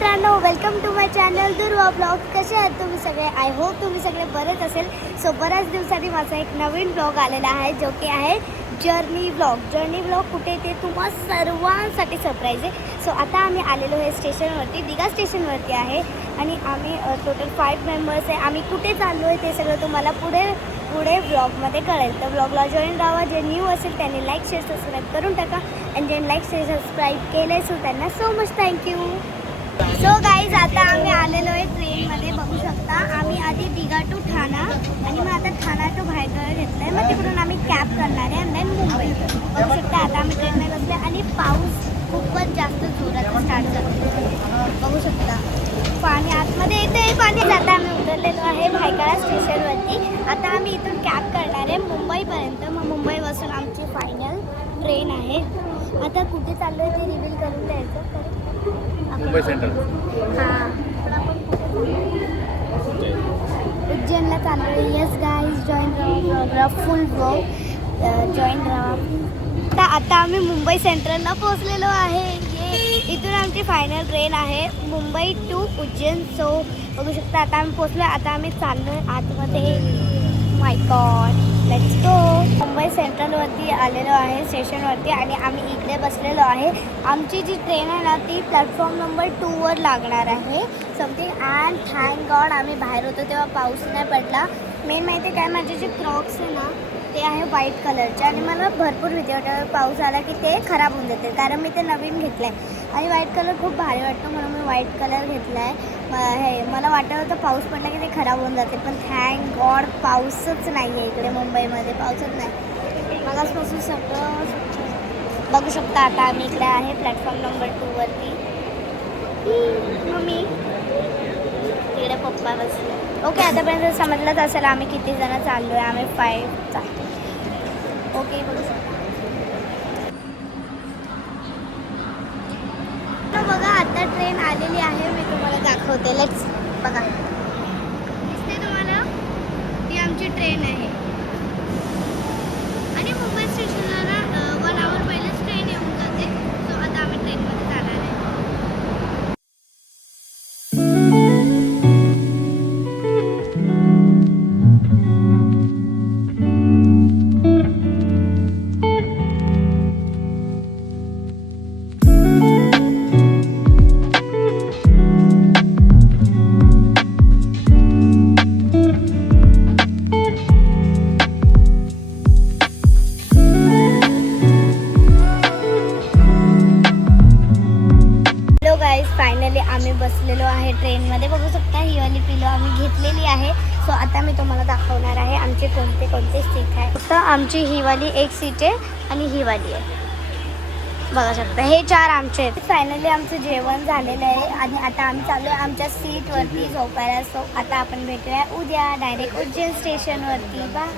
मित्रांनो, welcome to my channel दुर्वा blog. कसे आहात तुम्ही सगळे? आय होप तुम्ही सगळे बरेच असेल. सो बऱ्याच दिवसांनी माझा एक नवीन ब्लॉग आलेला आहे, जो की आहे जर्नी ब्लॉग. कुठे ते तुम्हा सर्वांसाठी सरप्राईज आहे. सो आता आम्ही आलेलो आहे स्टेशनवरती, दिघा स्टेशनवरती आहे आणि आम्ही टोटल 5 मेंबर्स आहे. आम्ही कुठे चाललो आहे ते सगळं तुम्हाला पुढे ब्लॉगमध्ये कळेल. तर ब्लॉगला जॉईन राहा. जे न्यू असेल त्यांनी लाईक शेअर सबस्क्राईब करून टाका आणि जे लाईक शेअर सबस्क्राईब केलं आहे सो त्यांना so much thank you. So guys, आता आम्ही आलेलो आहे ट्रेनमध्ये. बघू शकता, आम्ही आधी दिघा टू ठाणा आणि मग आता ठाणा टू भायखळा घेतलं आहे. मग तिकडून आम्ही कॅब करणार आहे आणि देन मुंबई. बघू शकता, आता आम्ही ट्रेनमध्ये बसले आणि पाऊस खूपच जास्त जोरात स्टार्ट झाला. बघू शकता पाणी आतमध्ये येते पाणी. आता आम्ही उतरलेलो आहे भायखळा स्टेशनवरती. आता आम्ही इथून कॅब करणार आहे मुंबईपर्यंत. मग मुंबईपासून आमची फायनल ट्रेन आहे. आता कुठे चाललो आहे ते रिव्हील करून द्यायचं. मुंबई सेंट्रल. हां, उज्जैनला चाललो आहे. येस गाईज, जॉईन राहा. फुल ब्लॉग जॉईन राहा. आता आम्ही मुंबई सेंट्रलला पोहोचलेलो आहे. इथून आमची फायनल ट्रेन आहे मुंबई टू उज्जैन. सो बघू शकता, आता आम्ही पोहोचलो. आता आम्ही चाललो आहे आतमध्ये. माय गॉड, लेट्स गो. मुंबई सेंट्रलवरती आलेलो आहे स्टेशनवरती आणि आम्ही इकडे बसलेलो आहे. आमची जी ट्रेन आहे ना ती प्लॅटफॉर्म नंबर 2वर लागणार आहे समथिंग. अँड थँक गॉड आम्ही बाहेर होतो तेव्हा पाऊस नाही पडला. मेन माहिती आहे काय, माझे जे क्रॉक्स आहे ना ते आहे व्हाईट कलरचे आणि मला भरपूर भीती वाटतं पाऊस आला की ते खराब होऊन जाते, कारण मी ते नवीन घेतलं आहे आणि व्हाईट कलर खूप भारी वाटतो म्हणून मी व्हाईट कलर घेतला आहे. हे मला वाटत होतं पाऊस पडला की ते खराब होऊन जाते, पण थँक गॉड पाऊसच नाही आहे इकडे मुंबईमध्ये. पाऊसच नाही. मगाचपासून सगळं बघू शकता. आता आम्ही इकडे आहे प्लॅटफॉर्म नंबर 2वरती. मम्मी इकडे पप्पा बसले. ओके, आतापर्यंत समजलंच असेल आम्ही किती जण चाललो आहे. आम्ही 5 चाललो. ओके, बघू शकता. बघा, आता ट्रेन आलेली आहे. मी तुम्हाला दाखवते. लेट्स बघा, दिसते तुम्हाला? ती आमची ट्रेन आहे आणि मुंबई स्टेशनला ना 1 आवर पहिलेच ट्रेन येऊन जाते. सो आता आम्ही ट्रेनमध्ये जाणार आहे. फायनली आम्ही बसलेलो आहे ट्रेनमध्ये. बघू शकता, ही वाली पिलो आम्ही घेतलेली आहे. सो आता मी तुम्हाला दाखवणार आहे आमचे कोणते सीट आहे. फक्त आमची ही वाली एक सीट आहे आणि ही वाली आहे. बघू शकता, हे 4 आमचे आहेत. फायनली आमचं जेवण झालेलं आहे आणि आता आम्ही चाललो आहे आमच्या सीटवरती झोपायला. सो आता आपण भेटूया उद्या डायरेक्ट उज्जैन स्टेशनवरती. बाय.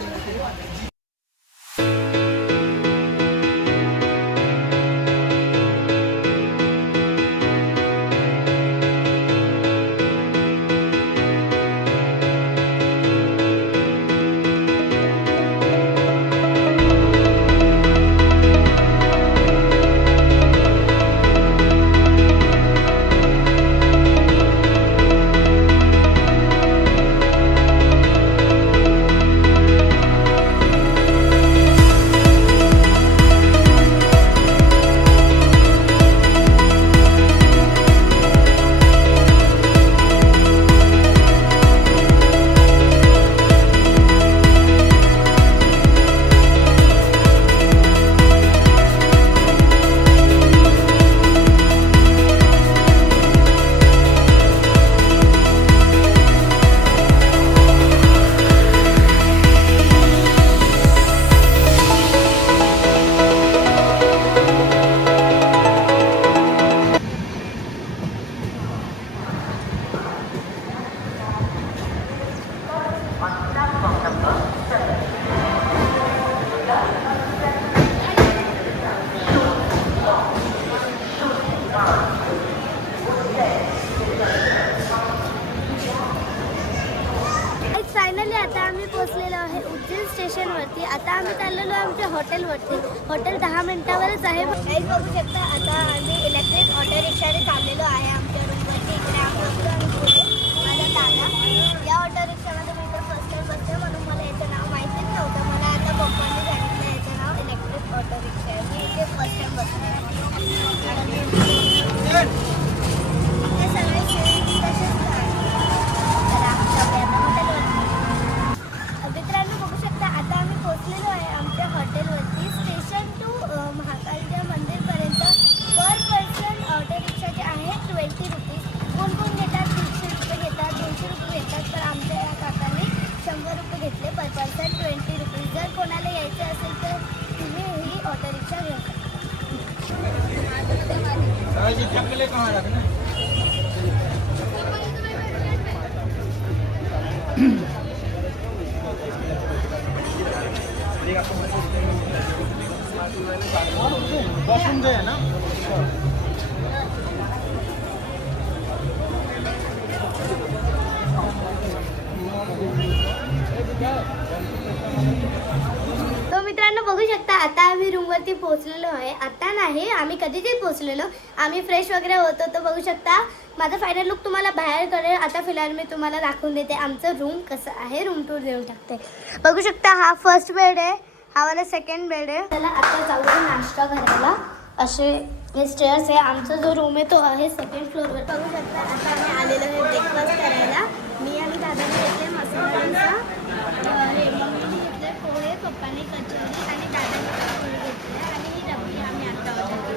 फायनली आता आम्ही पोहोचलेलो आहे उज्जैन स्टेशनवरती. आता आम्ही चाललेलो आहे आमच्या हॉटेलवरती. हॉटेल 10 मिनिटावरच आहे. बघू शकता, आता आम्ही इलेक्ट्रिक ऑटो रिक्षाने चाललेलो आहे आमच्या रूमवरती. आम्ही रूमवरती पोहोचलेलो आहे. आता नाही, आम्ही कधीच पोहोचलेलो. आम्ही फ्रेश वगैरे होतो तर बघू शकता. माझा फायनल लुक तुम्हाला बाहेर करेल. आता फिलहाल मी तुम्हाला दाखवून देते आमचं रूम कसं आहे. रूम टूर देऊन टाकते. बघू शकता हा फर्स्ट बेड आहे, हा वाला सेकंड बेड आहे. त्याला आता जाऊया नाश्ता करायला. असे हे स्टेअर्स आहे. आमचा जो रूम आहे तो आहे सेकंड फ्लोअरवर. बघू शकता आता आम्ही आलेलो आहे ब्रेकफास्ट करायला. मी आणि दादाने घेतले मसाला डोसा, हे मम्मीने घेतले पोहे, पप्पाने कचोरी आणि दादाने पोहे घेतले आणि ही डबी आम्ही आता ऑर्डर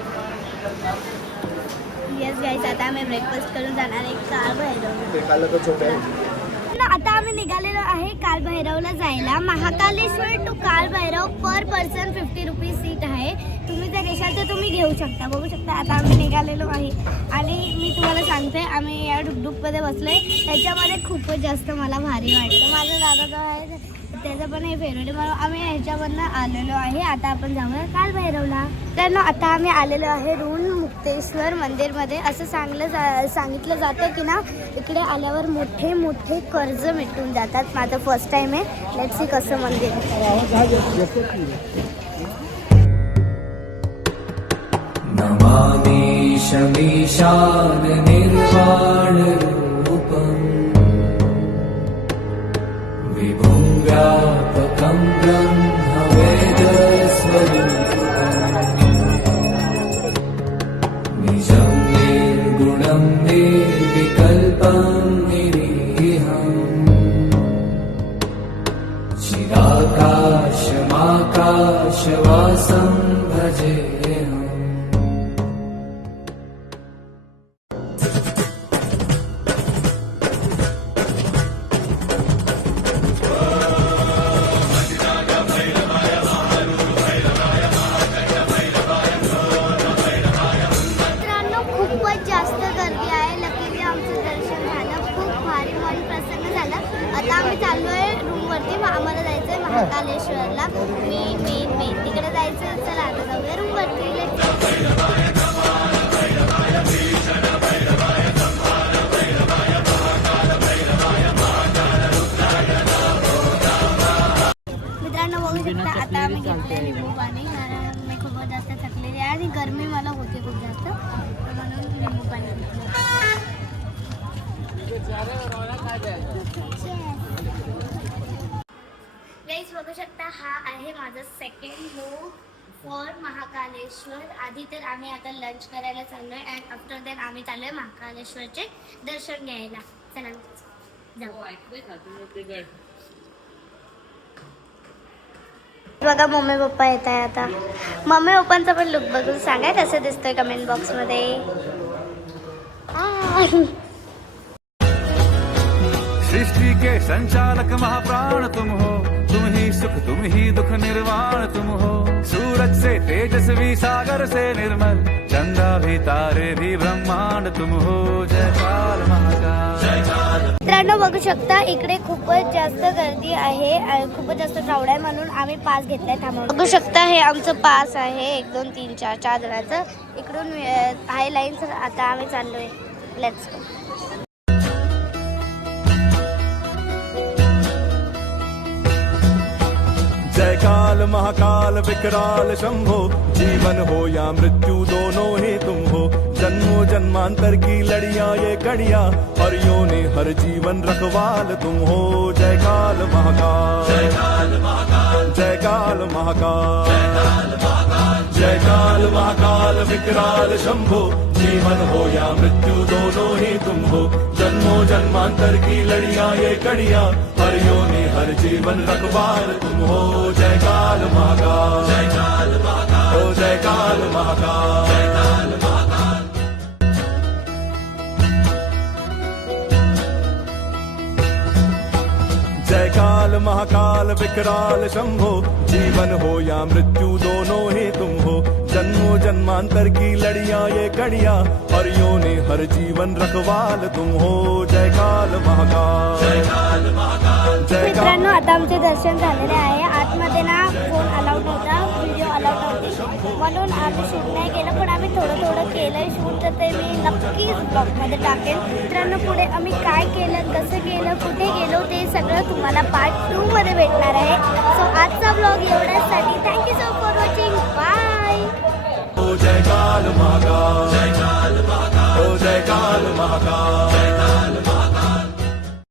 केली. येस गाईस, आता आम्ही ब्रेकफास्ट करून जाणार आहे काळभैरव. आता आम्ही निघालेलो आहे काळभैरवला जायला. Mahakaleshwar to Kalbhairav per person 50 rupees seat आहे. तुम्ही जर येशाल तर तुम्ही घेऊ शकता. बघू शकता आता आम्ही निघालेलो आहे आणि मी तुम्हाला सांगते आम्ही या डुकडुकमध्ये बसलोय. ह्याच्यामध्ये खूपच जास्त मला भारी वाटतं. माझा दादा जो आहे त्याचं पण हे फेवरेट आहे म्हणून आम्ही ह्याच्यावरनं आलेलो आहे. आता आपण जाऊया काळभैरवला. तर आता आम्ही आलेलो आहे ऋण मुक्तेश्वर मंदिरमध्ये. असं सांगितलं जातं की ना इकडे आल्यावर मोठे मोठे कर्ज मिटून जातात. माझं फर्स्ट टाईम आहे. लेट्स सी कसं मंदिर नमामि शमीशान निर्वाण रूपम् विभुं व्यापकं ब्रह्मवेदस्वरूपम् निजं निर्गुणं निर्विकल्पं निरीहम् चिराकाशमाकाशवासं भजेऽहम्. खूपच जास्त गर्दी आहे. लकीली आमचं दर्शन झालं. खूप भारी मन प्रसन्न झालं. आता आम्ही चाललो आहे रूमवरती. आम्हाला जायचं आहे महाकालेश्वरला. मेन तिकडे जायचं. चला आता जाऊया रूमवरती. मित्रांनो बघू शकता आता आम्ही घेतलं लिंबू पाणी. कारण मी खूपच जास्त थकलेली आहे आणि गरमी मला होते खूप जास्त, म्हणून लिंबू पाणी घेतलं. गाईस बघू शकता हा आहे माझा सेकंड लुक फॉर महाकालेश्वर. आधी तर आम्ही आता लंच करायला चाललोय अँड आफ्टर दॅट आम्ही चाललोय महाकालेश्वरचे दर्शन घ्यायला. चला जाऊ. बघा मम्मी पप्पा येत आहे आता. मम्मी पप्पांचा पण लुक बघून सांगा कसं दिसतोय कमेंट बॉक्समध्ये. सृष्टि के संचालक महाप्राण तुम हो, तुम ही सुख तुम ही दुख निर्वाण तुम हो. सूरज से तेजस्वी सागर से निर्मल, चंदा भी तारे भी ब्रह्मांड तुम हो. जय काल महाकाल. मित्रांनो बघू शकता इकडे खूपच जास्त गर्दी आहे. खूपच जास्त क्राऊड आहे म्हणून आम्ही पास घेतलाय. थांबा बघू शकता हे आमचं पास आहे. 1 2 3 4 4 जणांचं. इकडून आहे लाईन. आता आम्ही चाललोय. Let's go. जय काल महाकाल विकराल शंभो, जीवन हो या मृत्यु दोनों ही तुम हो. जन्मों जन्मांतर की लड़ियां ये कड़ियां, हरियों ने हर जीवन रखवाल तुम हो. जय काल महाकाल. जय काल महाकाल. जय काल महाकाल. जय काल महाकाल विकराल शंभो, जीवन हो या मृत्यु दोनों ही तुम हो. जन्मों जन्मांतर की लड़ियां ये कड़ियां, हरियों ने हर जीवन रखवाल तुम हो. जय काल महाकाल. जय काल महाकाल. ओ जय काल महाकाल. जय काल महाकाल. जय काल महाकाल विकराल शंभो, जीवन हो या मृत्यु दोनों ही तुम हो. जन्मों जन्मांतर की लड़ियां ये कड़ियां, हरियों ने हर जीवन रखवाल तुम हो. जय काल महाकाल. जय काल महाकाल. जय काल. मित्रांनो आता आमचे दर्शन झालेले आहे. आतमध्ये ना फोन अलाउड नव्हता, व्हिडिओ अलाउड नव्हती म्हणून आम्ही शूट नाही केलं. पण आम्ही थोडं केलं शूट. तर ते मी नक्कीच ब्लॉगमध्ये टाकेन. मित्रांनो पुढे आम्ही काय केलं, कसं केलं, कुठे गेलो ते सगळं तुम्हाला पार्ट 2 मध्ये भेटणार आहे. सो आजचा ब्लॉग एवढ्यासाठी. Thank you so